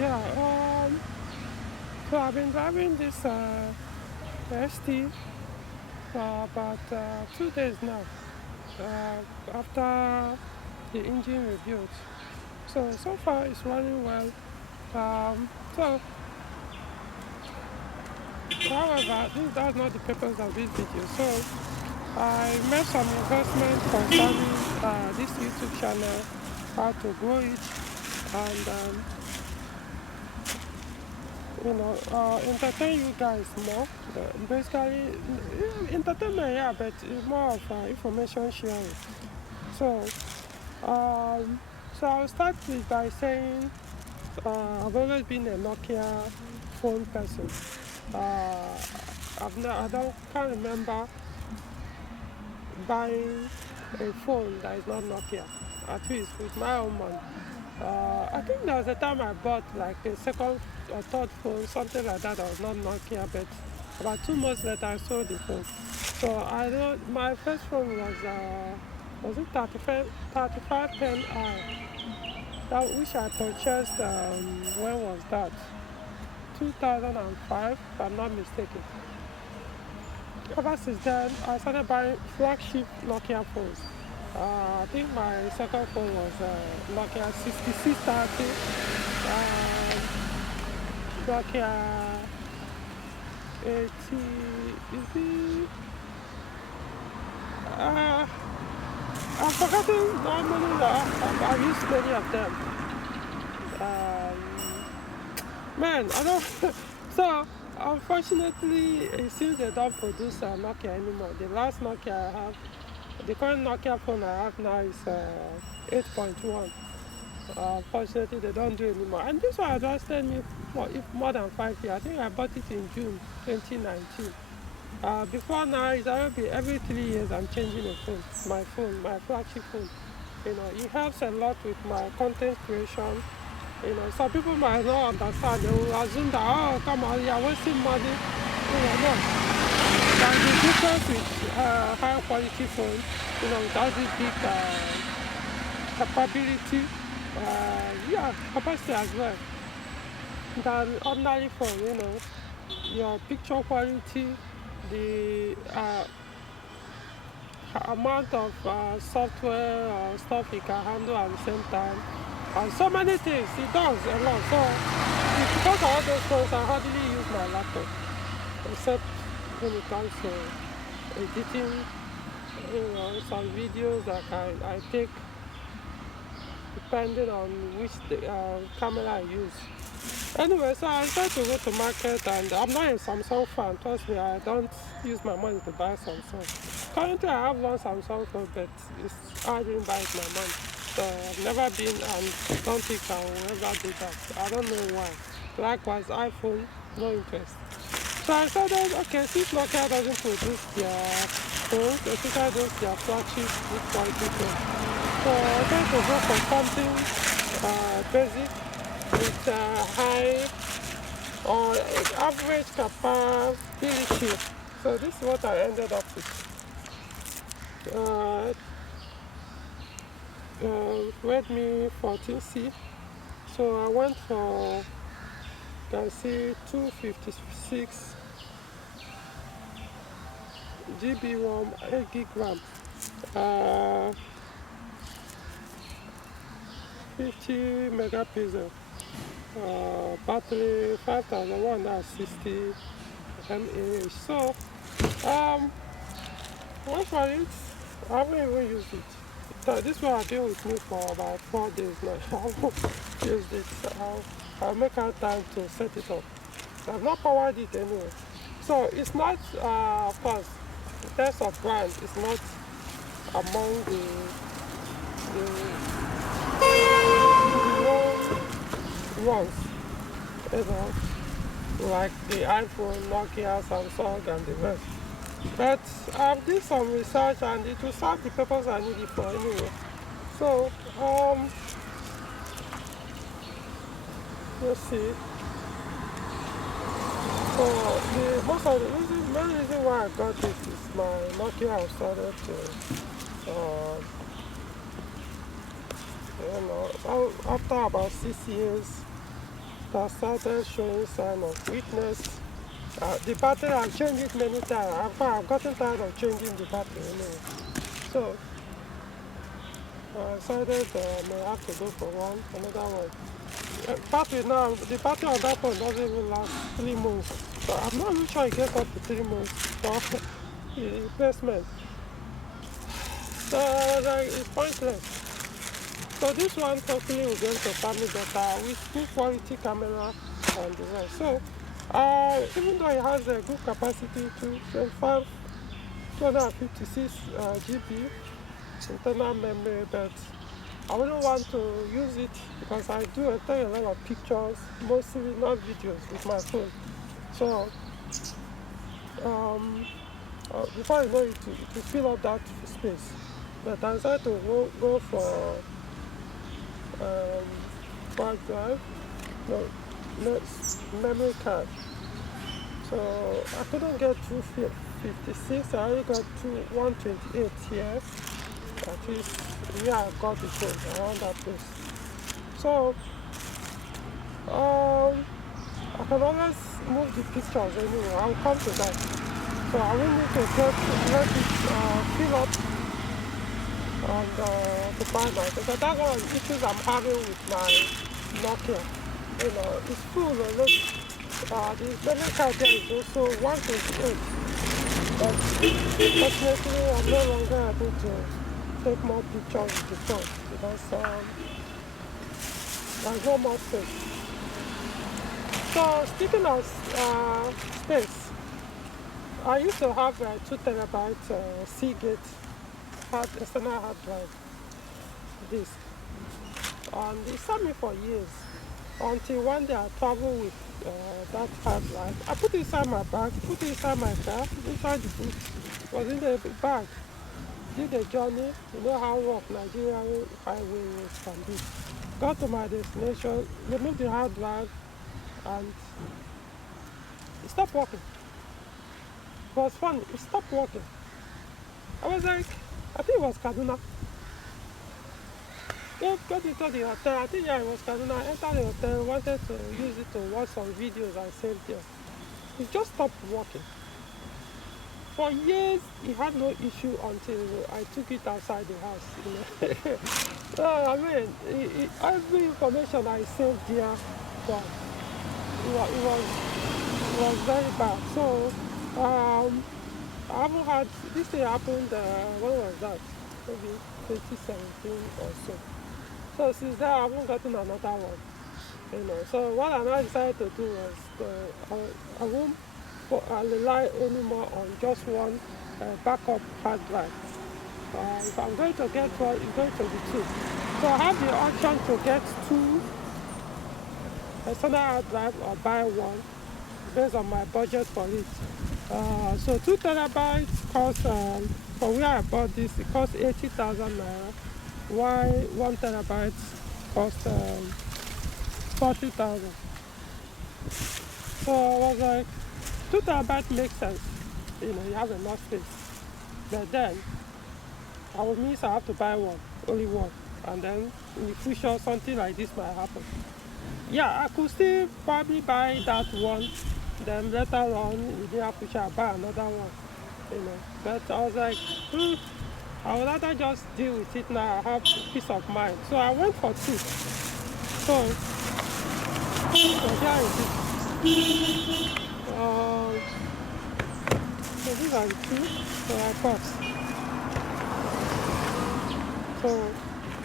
Yeah, so I've been driving this ST for about 2 days now after the engine rebuilt. So far it's running well. So, however, that's not the purpose of this video. So, I made some investment concerning this YouTube channel, how to grow it, and entertain you guys more. Basically, entertainment, yeah, but it's more of information sharing. So, um, so I'll start with by saying I've always been a Nokia phone person. Uh, I don't can't remember buying a phone that is not Nokia, at least with my own money. I think there was a time I bought like a second or third phone, something like that was not Nokia, but about 2 months later I sold the phone. So I don't, my first phone was it 3510i, that which I purchased, when was that? 2005, if I'm not mistaken. Ever since then, I started buying flagship Nokia phones. I think my second phone was Nokia 6630, Nokia 80. Is it? I've forgotten how many. I've used many of them. Man, I don't. So, unfortunately, it seems they don't produce Nokia anymore. The last Nokia I have, the current Nokia phone I have now is 8.1. Unfortunately, they don't do anymore. And this one has lasted me for if more than 5 years. I think I bought it in June 2019. Before now, it's already every 3 years I'm changing a phone, my flagship phone. It helps a lot with my content creation. Some people might not understand. They will assume that, oh, come on, you're wasting money. No. There's a difference with high quality phone. It has this big capability, capacity as well. Than ordinary phone. Your picture quality, the amount of software or stuff it can handle at the same time, and so many things it does a lot. So because of all those phones, I hardly use my laptop except when it comes to editing, some videos that I take depending on which camera I use. Anyway, so I decided to go to market, and I'm not a Samsung fan. Trust me, I don't use my money to buy Samsung. Currently, I have one Samsung phone, but I didn't buy it with my money. So I've never been, and don't think I will ever do that. I don't know why. Likewise, iPhone, no interest. So I decided, okay, since Nokia doesn't produce their phones, especially those their flagship good quality phones. So I decided to go for something basic with high or average capability. So this is what I ended up with. Redmi 14C. So I went for, you can see, 256 GB ROM, 8 gig RAM, 50 megapixel, battery 5160 mAh. So what for it? I haven't even used it. This one has been with me for about 4 days now. I haven't used it. I'll make out time to set it up. I've not powered it anyway. So it's not, of course, in terms of brand, it's not among the known ones, like the iPhone, Nokia, Samsung, and the rest. But I've did some research, and it will serve the purpose I need it for anyway. So, let's see. So the main reason why I got it is my Nokia have started to, after about 6 years, has started showing sign of weakness. The battery, I've changed it many times. I've gotten tired of changing the battery anyway. So I decided I may have to go for another one. Battery now, the battery on that one doesn't even last 3 months. So I'm not even sure it gets up to 3 months for the replacement. So like, it's pointless. So this one hopefully will get to family better with good quality camera and the rest. So even though it has a good capacity to 256 GB internal memory, but I wouldn't want to use it because I take a lot of pictures, mostly not videos, with my phone. So before you know it, it will fill up that space. But I decided to go for hard drive, no, memory card. So I couldn't get 256, I only got 128 here. At least I got the phone around that place. So I can always move the pictures anyway. I'll come to that. So I will need to let it fill up and to find out. Because that's one of the issues I'm having with my Nokia. It's full. Look, the memory card there is also 128. But fortunately, I'm no longer able to take more pictures with the phone because there's no more space. So speaking of space, I used to have a 2 terabyte Seagate external hard drive disk, and it served me for years until one day I traveled with that hard drive. I put it inside my bag, put it inside my car, inside the boot, was in the bag. Did the journey, you know how rough Nigerian highways can be. Got to my destination, removed the hard drive, and it stopped working. It was funny, it stopped working. I was like, I think it was Kaduna. Got into the hotel, I think it was Kaduna. I entered the hotel, wanted to use it to watch some videos I saved there. It just stopped working. For years, it had no issue until I took it outside the house. So, I mean, every information I saved there, but it was very bad. So, I haven't had, this thing happened, when was that? Maybe 2017 or so. So since then, I haven't gotten another one. So what I now decided to do was I won't rely anymore on just one backup hard drive. If I'm going to get one, it's going to be 2. So I have the option to get 2 external hard drive or buy one based on my budget for it. So 2 terabytes cost, for where I bought this, it cost 80,000 naira. Why 1 terabyte cost 40,000. So I was like, 2 terabytes makes sense. You have enough space. But then I would miss, I have to buy one, only one. And then in the future, something like this might happen. Yeah, I could still probably buy that one. Then later on, in the near future, I'll buy another one. But I was like, I would rather just deal with it now. I have peace of mind. So I went for 2. So here it is. So these are the 2 that I bought.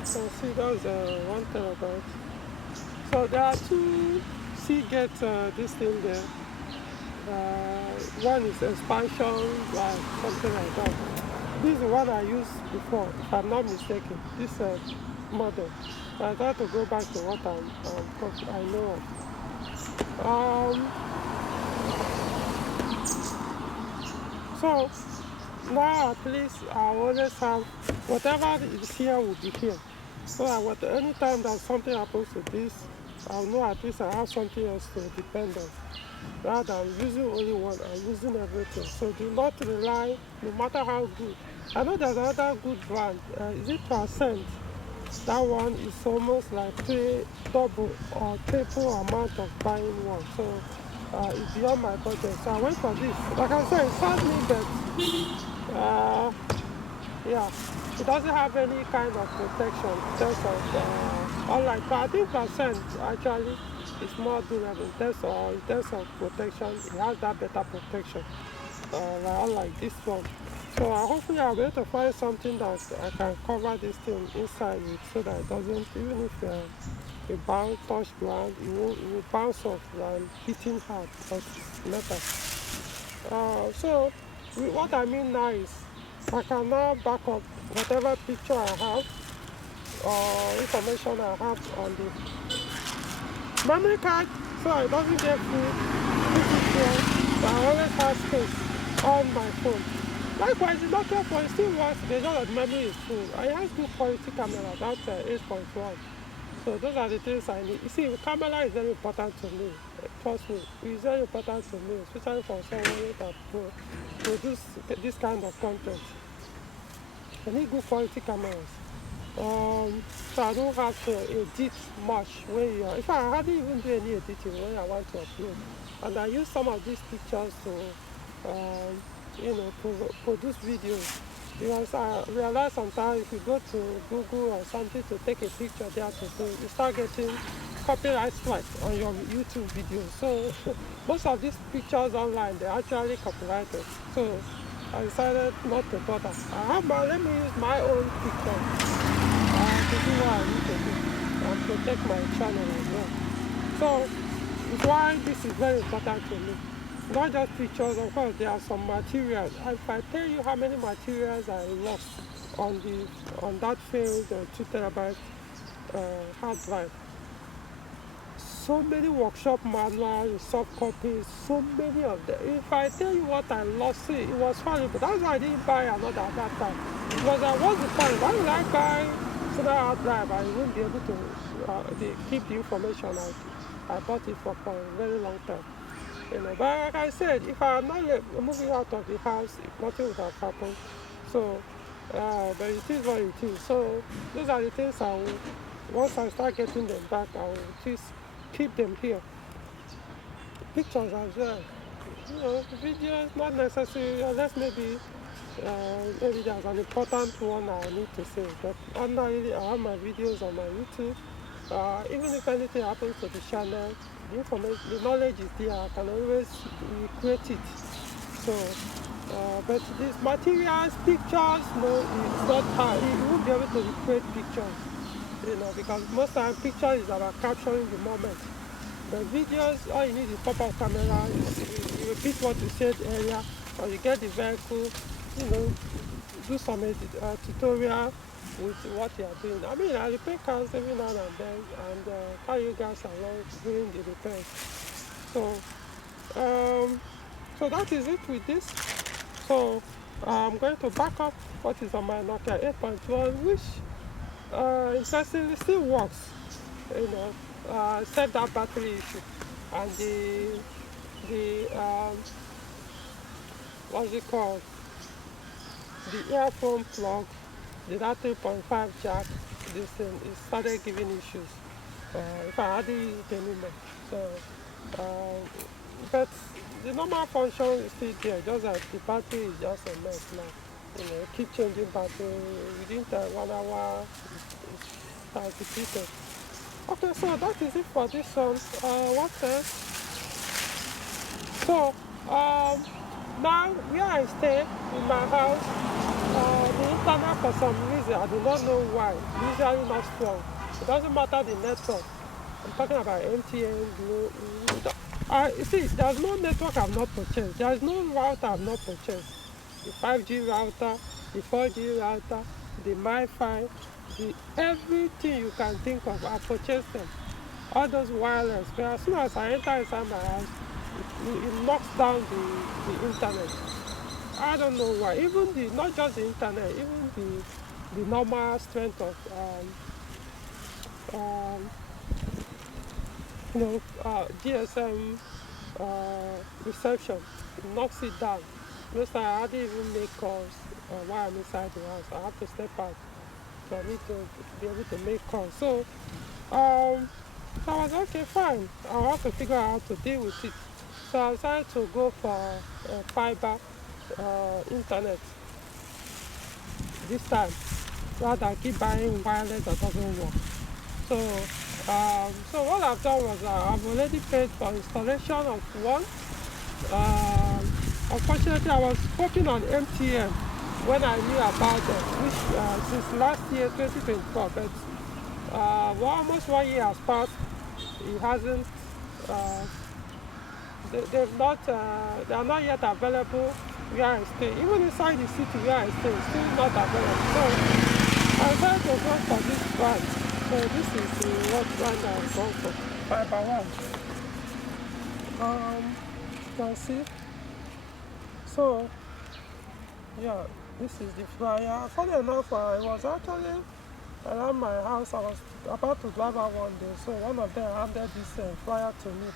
So see, that's 1 terabyte. So there are 2 Seagate this thing there. One is expansion, like something like that. This is the one I used before, if I'm not mistaken. This model. So I got to go back to what I know of. So now at least I always have whatever is here will be here. So anytime that something happens to this, I'll know at least I have something else to depend on. Rather than using only one and losing everything. So do not rely, no matter how good. I know there's another good brand. Is it Percent? That one is almost like double or triple amount of buying one. So it's beyond my budget. So I went for this. Like I said, it served me, but yeah, it doesn't have any kind of protection in terms of unlike 13% actually is more durable in terms of protection. It has that better protection, unlike this one. So hopefully I'll be able to find something that I can cover this thing inside with, so that it doesn't, even if a bounce touch ground, it will bounce off and hitting hard because it's metal. So what I mean now is I can now back up whatever picture I have or information I have on the memory card, so it doesn't get full picture. So I always have space on my phone. Likewise, the Nokia phone still works, the just that memory is full. It has good quality camera, that's 8.1. So those are the things I need. You see, camera is very important to me. Trust me, it's very important to me, especially for someone that produce this kind of content. I need good quality cameras. So I don't have to edit much when you are, in fact, I hardly even do any editing when I want to upload. And I use some of these pictures to, produce videos. Because I realize sometimes if you go to Google or something to take a picture there to do, you start getting copyright strike on your YouTube video. So most of these pictures online, they're actually copyrighted. So I decided not to bother. Let me use my own picture to do what I need to do and protect my channel as well. So it's why this is very important to me. Not just pictures, of course, there are some materials. If I tell you how many materials I lost on that failed 2 terabyte hard drive, so many workshop manuals, soft copies, so many of them. If I tell you what I lost, see, it was horrible. That's why I didn't buy another at that time. Because what's the point? Why would I buy another hard drive? I wouldn't be able to keep the information I bought it for a very long time. But like I said, if I am not moving out of the house, nothing would have happened. So, but it is what it is. So those are the things I will, once I start getting them back, I will just keep them here. Pictures as well. Videos not necessary unless maybe there's an important one I need to say. But ordinarily, I have my videos on my YouTube. Even if anything happens to the channel, the information, the knowledge is there. I can always recreate it. So, but these materials, pictures, it's not hard. You won't be able to recreate pictures, because most time picture is about capturing the moment. But videos, all you need is pop-up camera. You repeat what you said earlier, or you get the vehicle, do some tutorial with what you are doing. I mean, I repair cars every now and then, and carry you guys along doing the repairs. So that is it with this. So I'm going to back up what is on my Nokia 8.1, which interestingly still works. Except that battery issue and the what's it called? The earphone plug, that 3.5 jack, this thing, it started giving issues. If I hadn't used it anymore. So, but the normal function is still there, just that the battery is just a mess now. Keep changing battery within 1 hour, it's depleted. Okay, so that is it for this one. What else? So, now where I stay in my house, the internet for some reason, I do not know why, usually not strong. It doesn't matter the network. I'm talking about MTN, Glo. You see, there's no network I've not purchased. There's no router I've not purchased. The 5G router, the 4G router, the Wi-Fi, everything you can think of, I purchased them. All those wireless. But as soon as I enter inside my house, it knocks down the internet. I don't know why. Even not just the internet, even the normal strength of GSM reception, it knocks it down. Most times I hardly even make calls while I'm inside the house. I have to step out for me to be able to make calls. So I was okay, fine. I have to figure out how to deal with it. So I decided to go for fiber internet this time, rather than keep buying wireless that doesn't work. So, so what I've done was I've already paid for installation of one. Unfortunately, I was hoping on MTN when I knew about them, which since last year, 2024, but almost 1 year has passed. It hasn't. They are not yet available where I stay. Even inside the city where I stay, it's still not available. So I decided to go for this brand. So this is what brand I've gone for. Fiber One. You can see. So yeah, this is the flyer. Funny enough, it was actually around my house. I was about to drive out one day, so one of them handed this flyer to me.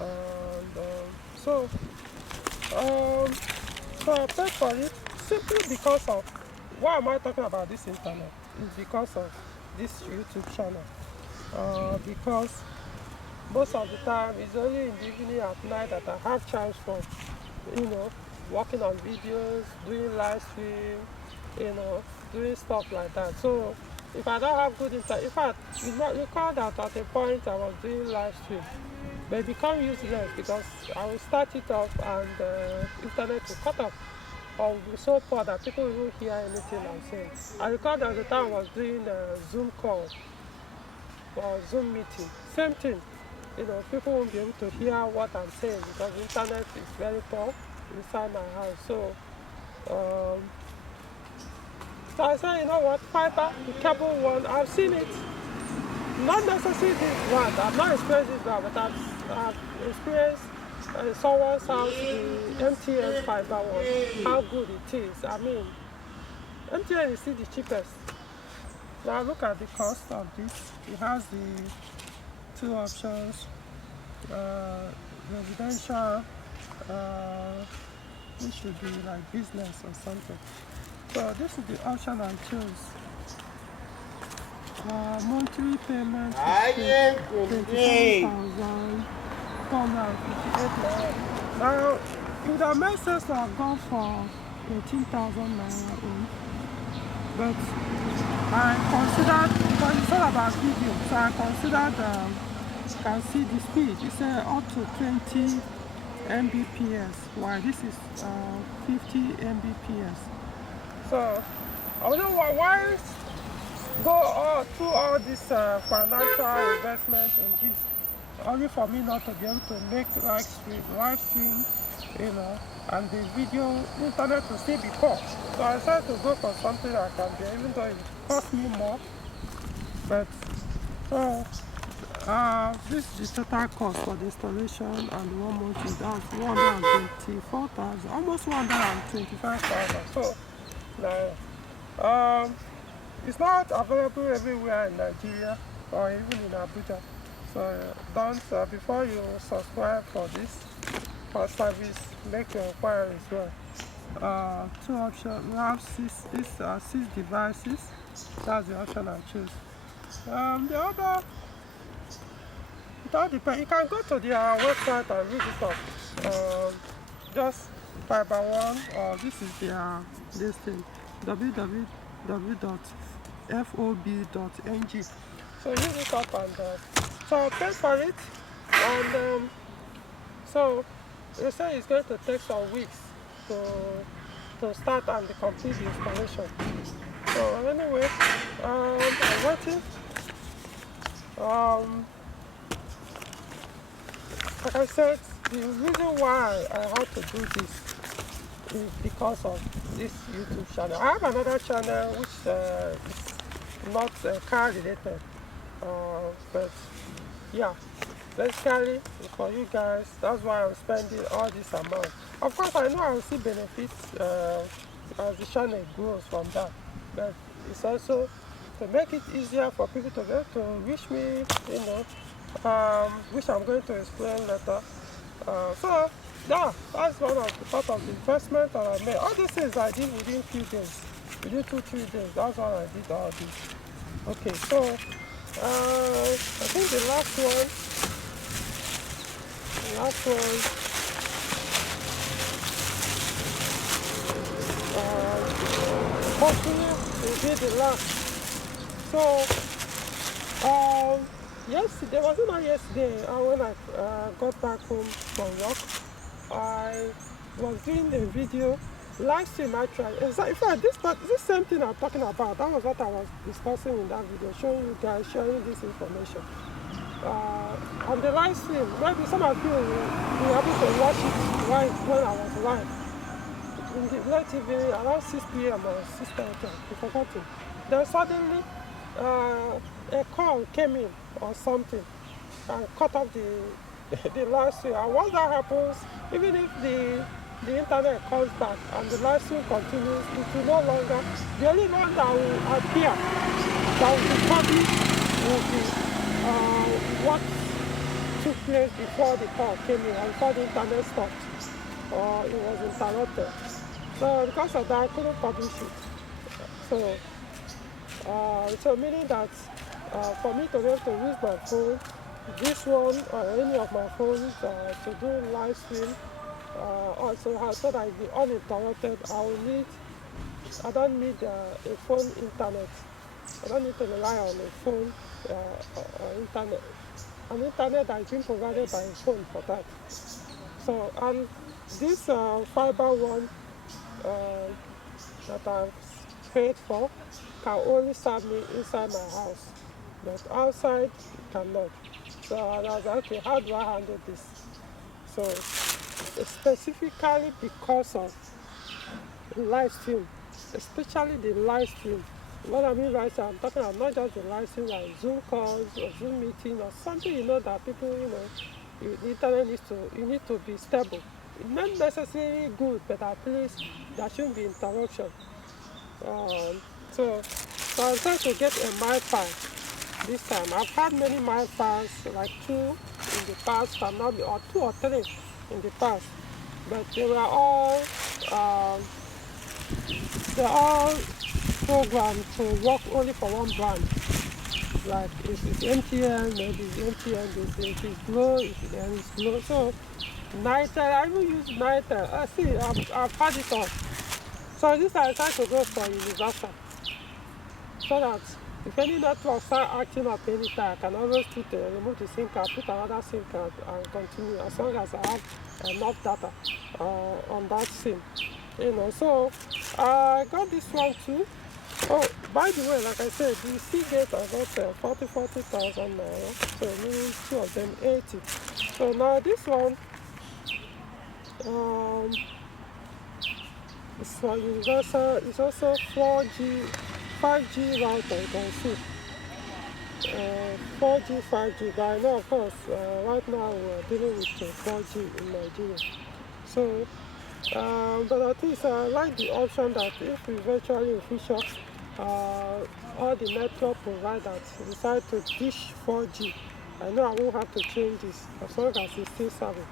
And so I paid for it simply because of, why am I talking about this internet? It's because of this YouTube channel. Because most of the time it's only in the evening at night that I have chance for, working on videos, doing live stream, doing stuff like that. So if I don't have good internet, in fact, you recall that at a point I was doing live stream, but it become useless because I will start it off and the internet will cut off, or will be so poor that people won't hear anything I'm saying. I recall that at the time I was doing a Zoom call or Zoom meeting. Same thing. People won't be able to hear what I'm saying because the internet is very poor inside my house. So I said, you know what, fiber, the cable one, I've seen it. Not necessarily this brand. I've not experienced this brand, but I've experienced someone's house, the MTN fiber one, how good it is. I mean, MTN is still the cheapest. Now look at the cost of this. It has the two options, residential, which should be like business or something. So this is the option I chose. Monthly payment is 27,458. Now, it would have made sense to have gone for 18,000 Naira in, but I considered, because it's all about video, so I considered, you can see the speed, it's up to 20 Mbps, while this is 50 Mbps. So I don't know why go through all this financial investment in this, only for me not to be able to make live stream, and the video internet will still be poor. So I decided to go for something I can do, even though it cost me more. But so this is the total cost for the installation and 1 month is down to 124,000, almost 125,000. So now it's not available everywhere in Nigeria or even in Abuja. So don't, before you subscribe for this service, make your inquiry as well. Two options. We have six devices. That's the option I choose. The other, it all depends. You can go to their website and read it up. Just Fiber One, or this is their listing, www.fob.ng. So use it up, and so I paid for it, and so they say it's going to take some weeks to start and complete the installation. So anyway, I'm waiting. Like I said, the reason why I had to do this is because of this YouTube channel. I have another channel which is not car related, but yeah, basically for you guys, that's why I'm spending all this amount. Of course, I know I will see benefits as the channel grows from that, but it's also to make it easier for people to get to reach me, which I'm going to explain later. So yeah, that's one of the part of the investment that I made. All these things I did within few days. within 2-3 days. That's when I did all this. Okay, so I think the last one, hopefully will be the last. So yesterday, was it not yesterday, when I got back home from work, I was doing a video. Last time actually, in fact, this same thing I'm talking about, that was what I was discussing in that video, showing you guys, sharing this information. On the live stream, maybe some of you will be able to watch it when I was live. In the late evening, around 6 p.m. or 6:30, I forgot it. Then suddenly, a call came in or something and cut off the live stream. And once that happens, even if the internet comes back and the live stream continues, it will no longer, the only one that will appear, that will be published, will be what took place before the call came in, and before the internet stopped, or it was interrupted. So because of that, I couldn't publish it. So meaning that for me to be able to use my phone, this one or any of my phones to do live stream, also so that it be uninterrupted, I don't need a phone internet. I don't need to rely on a phone internet. An internet that is being provided by a phone for that. So, and this fiber one that I've paid for can only serve me inside my house, but outside it cannot. So I was like, okay, how do I handle this? So specifically because of live stream, especially the live stream. What I mean by that, I'm talking about not just the live stream, like Zoom calls or Zoom meeting or something, that people, the internet you need to be stable. Not necessarily good, but at least there shouldn't be interruption. So I'm trying to get a MiFi this time. I've had many MiFis, like 2 in the past, or 2 or 3 in the past, but they're all programmed to work only for one brand. Like if it's MTN, maybe it's MTN, if it's Glo, then it's Glo. So Naira, I even use Naira. I've had it all. So this I decided to go for universal, so that if any network start acting up anytime, I can always remove the SIM card, put another SIM card, and continue as long as I have enough data on that SIM. So I got this one too. Oh, by the way, like I said, the Seagate I got 40,000 naira, so meaning 2 of them 80. So now this one, it's for universal. It's also 4G, 5G router. You can see 4G, 5G. But I know, of course, right now we're dealing with 4G in Nigeria. So, but at least I like the option that if we virtually official, all the network providers decide to dish 4G, I know I won't have to change this as long as it's still serving.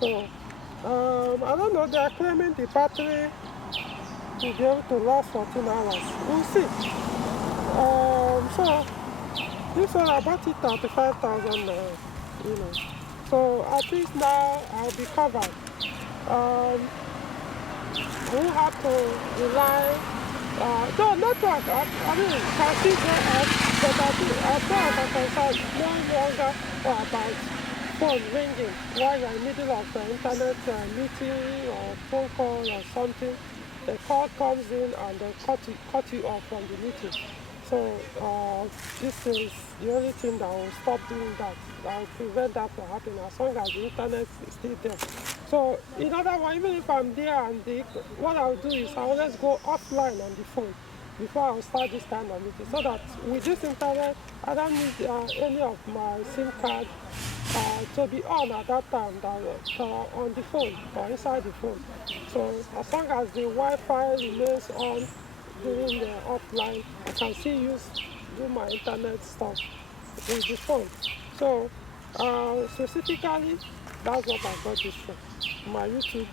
So I don't know, they are claiming the battery will be able to last 14 hours. We'll see. So this one I bought it 35,000 So at least now I'll be covered. I won't have to rely. No network. I mean, can still go up, but as far as I'm concerned, no longer about phone ringing while you're in the middle of the internet meeting or phone call or something. The call comes in and they cut you off from the meeting. So this is the only thing that will stop doing that. That will prevent that from happening as long as the internet is still there. So in other words, even if I'm there and what I'll do is I'll always go offline on the phone before I'll start this kind of meeting. So that with this internet, I don't need any of my SIM card to be on at that time on the phone or inside the phone. So as long as the Wi-Fi remains on during the offline, I can still do my internet stuff with the phone. So specifically, that's what I got this for, my YouTube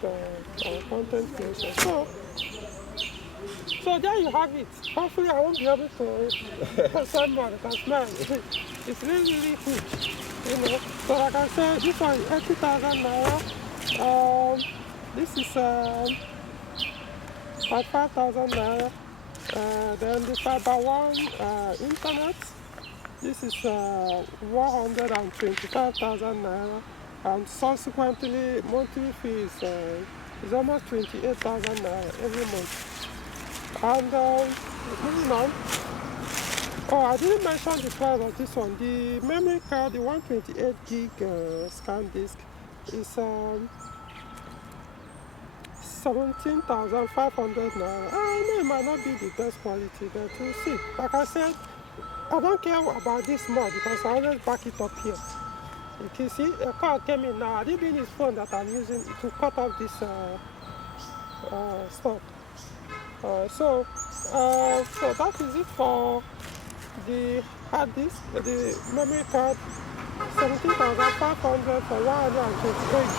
content creation. So So there you have it. Hopefully I won't be able to send more because man, it's really, really huge. You know. So like I said, this one is 80,000 naira. This is at 5,000 naira. Then the Fiber One internet. This is 125,000 naira, and subsequently monthly fee is almost 28,000 naira every month. And moving on. Oh, I didn't mention the price of this one. The memory card, the 128 gig scan disk, is 17,500 naira. I know it might not be the best quality, but we'll see. Like I said, I don't care about this more because I always back it up here. You can see a call came in now. I didn't mean his phone that I'm using to cut off this stuff. So that is it for the hard disk, the memory card, 17,500 for 128 GB.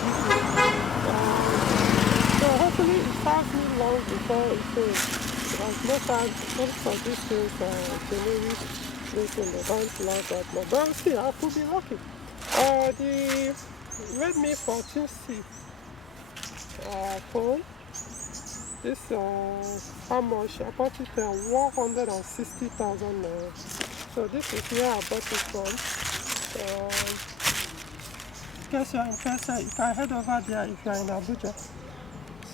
So hopefully it serves me long before it fails. Because most of these things generic thinking they don't last that long. But still, I could be lucky. The Redmi 14C phone. This how much? I bought it 160,000 naira. So this is where I bought it from. In case you're interested, you can head over there if you're in Abuja.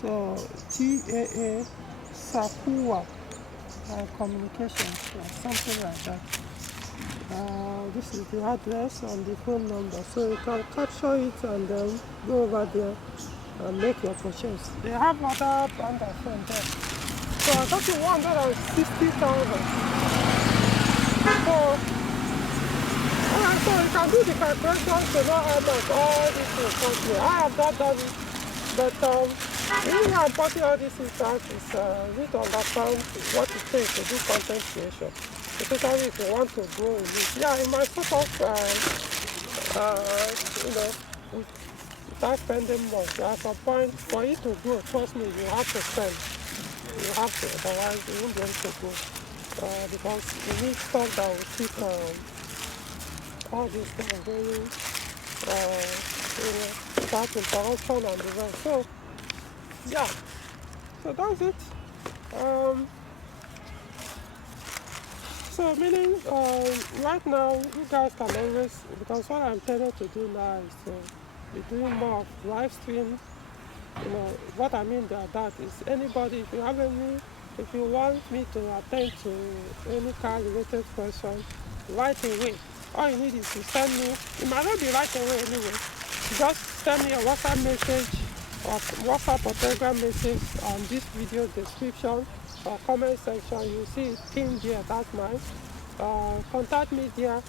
So TAA Sakua Communications, something like that. This is the address and the phone number. So you can capture it and then go over there and make your purchase. They have other brand of phone there. So I got to 160,000. So you can do the calculations to know how much all this will cost me. I have not done it, but really I'm putting all this in fact is need to understand what it takes to do content creation, especially if you want to grow in it. Yeah, it might sort of, without spending much. There's a point for it to grow. Trust me, you have to spend. You have to, otherwise you won't be able to grow. Because you need stuff that will keep all these things going, start interaction and the rest. So, yeah. So that's it. So meaning, right now, you guys can always, because what I'm trying to do now is to be doing more of live stream. You know, what I mean by that is anybody, if you want me to attend to any car related question right away, all you need is to send me, it might not be right away anyway, just send me a WhatsApp message or WhatsApp or Telegram message on this video description or comment section. You see it pinned there, that's mine. Contact me there,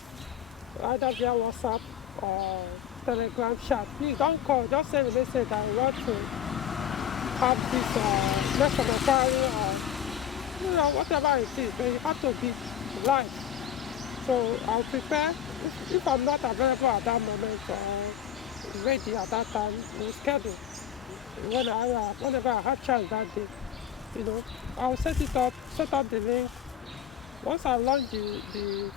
either via WhatsApp or Telegram chat. Please don't call, just send a message that I want to have this next inquiry or whatever it is, but you have to be live. So I'll prepare. If I'm not available at that moment or ready at that time, we'll schedule. Whenever I have chance that day, I'll set up the link. Once I launch the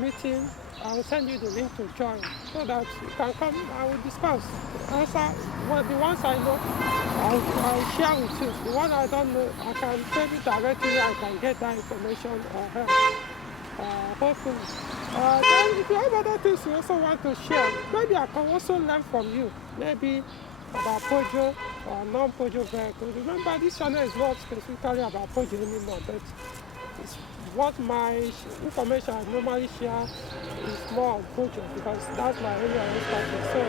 meeting, I'll send you the link to join so that you can come. I will discuss. Also, the ones I know, I'll share with you. The one I don't know, I can tell you directly. I can get that information or help. Hopefully. Then if you have other things you also want to share, maybe I can also learn from you. Maybe about Peugeot or non-Peugeot vehicles. Remember, this channel is not specifically about Peugeot anymore, but it's what my information I normally share is more on Peugeot because that's my area of expertise. So,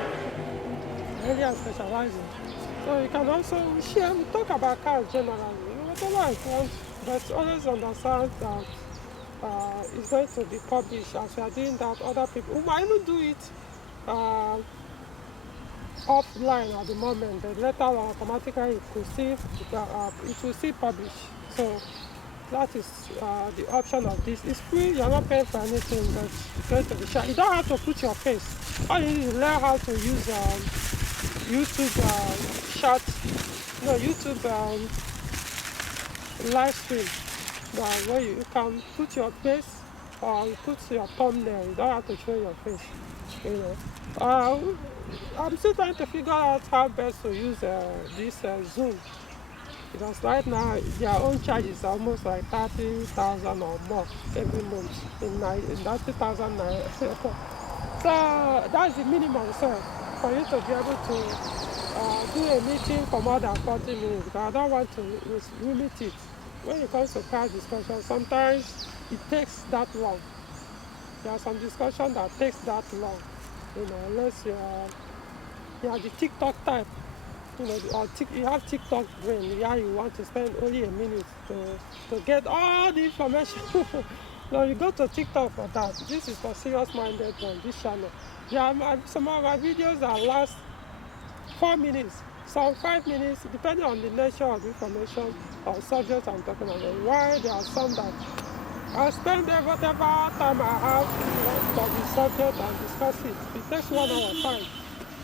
area specializing. So you can also share, we talk about cars generally, whatever it wants, but always understand that it's going to be published as we are doing that. Other people who might even do it offline at the moment, but later on automatically it will see publish. So that is the option of this. It's free, you're not paying for anything, but it's going to be shared. You don't have to put your face. All you need is learn how to use YouTube chat, YouTube live stream where you can put your face or you put your thumbnail. You don't have to show your face. You know. I'm still trying to figure out how best to use this Zoom, because right now their own charge is almost like 30,000 or more every month in 90,000 naira. So that's the minimum, sir, for you to be able to do a meeting for more than 40 minutes. Because I don't want to limit it. When it comes to crowd discussion, sometimes it takes that long. There are some discussion that takes that long, unless you're the TikTok type, or you have TikTok brain. Yeah, you want to spend only a minute to get all the information. No, you go to TikTok for that. This is for serious-minded one, this channel. Yeah, some of my videos that last 4 minutes, some 5 minutes, depending on the nature of the information or subject I'm talking about. Why there are some that I spend whatever time I have for the subject and discuss it. It takes 1 hour time.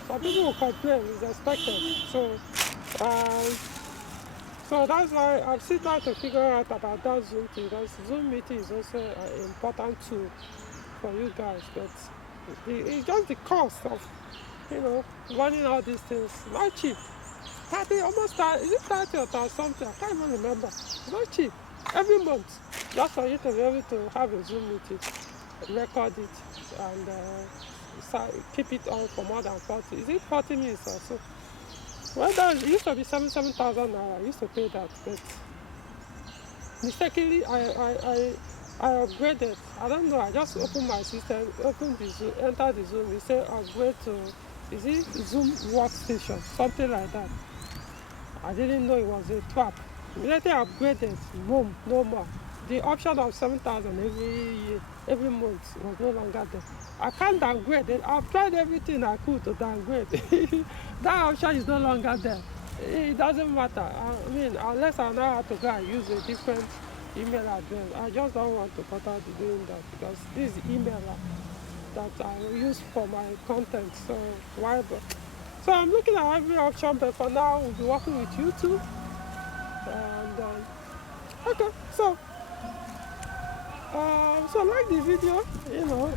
Some people will complain, it's expected. So that's why I'm still trying to figure out about that Zoom thing, because Zoom meeting is also an important tool for you guys. But it's just the cost of, running all these things. Not cheap. 30, almost 30, is it 30 or something? I can't even remember. It's not cheap. Every month, just for you to be able to have a Zoom meeting, record it, and keep it on for more than 40. Is it 40 minutes or so? Well, it used to be 7,000 naira. I used to pay that, but mistakenly I upgraded. I don't know. I just opened my system, opened the Zoom, entered the Zoom. It said upgrade to, is it Zoom workstation, something like that. I didn't know it was a trap. Immediately I upgraded, boom, no more. The option of 7,000 every month was no longer there. I can't downgrade it. I've tried everything I could to downgrade. That option is no longer there. It doesn't matter. I mean, unless I know how to go and use a different email address. I just don't want to bother doing that, because this is email that I use for my content. So why? So I'm looking at every option, but for now we'll be working with YouTube. And okay, so like the video,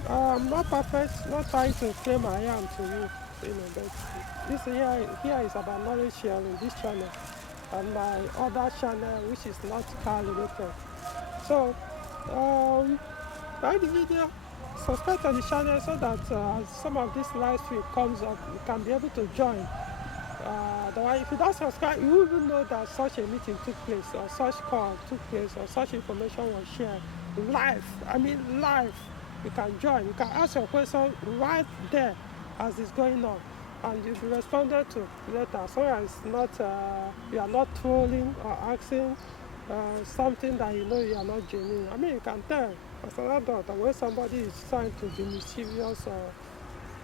I'm not perfect, not trying to claim I am to you, but this here is about knowledge sharing, this channel, and my other channel, which is not car related. So, like the video, subscribe to the channel so that as some of this live stream comes up, you can be able to join. Otherwise, if you don't subscribe, you wouldn't know that such a meeting took place, or such call took place, or such information was shared live. I mean live. You can join. You can ask your question right there as it's going on, and you'll be responded to later. So it's not you are not trolling or asking something that you are not genuine. I mean, you can tell as an adult when somebody is trying to be mischievous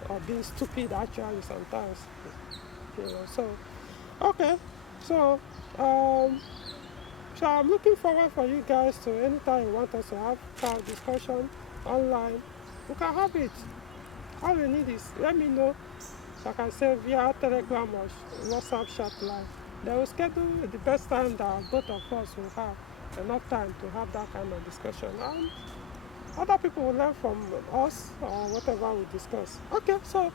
or being stupid actually sometimes. So okay, so so I'm looking forward for you guys to anytime you want us to have car discussion online, we can have it. All you need is let me know, so I can say via Telegram or WhatsApp chat line. They will schedule the best time that both of us will have enough time to have that kind of discussion, and other people will learn from us or whatever we discuss. Okay, so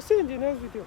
see you in the next video.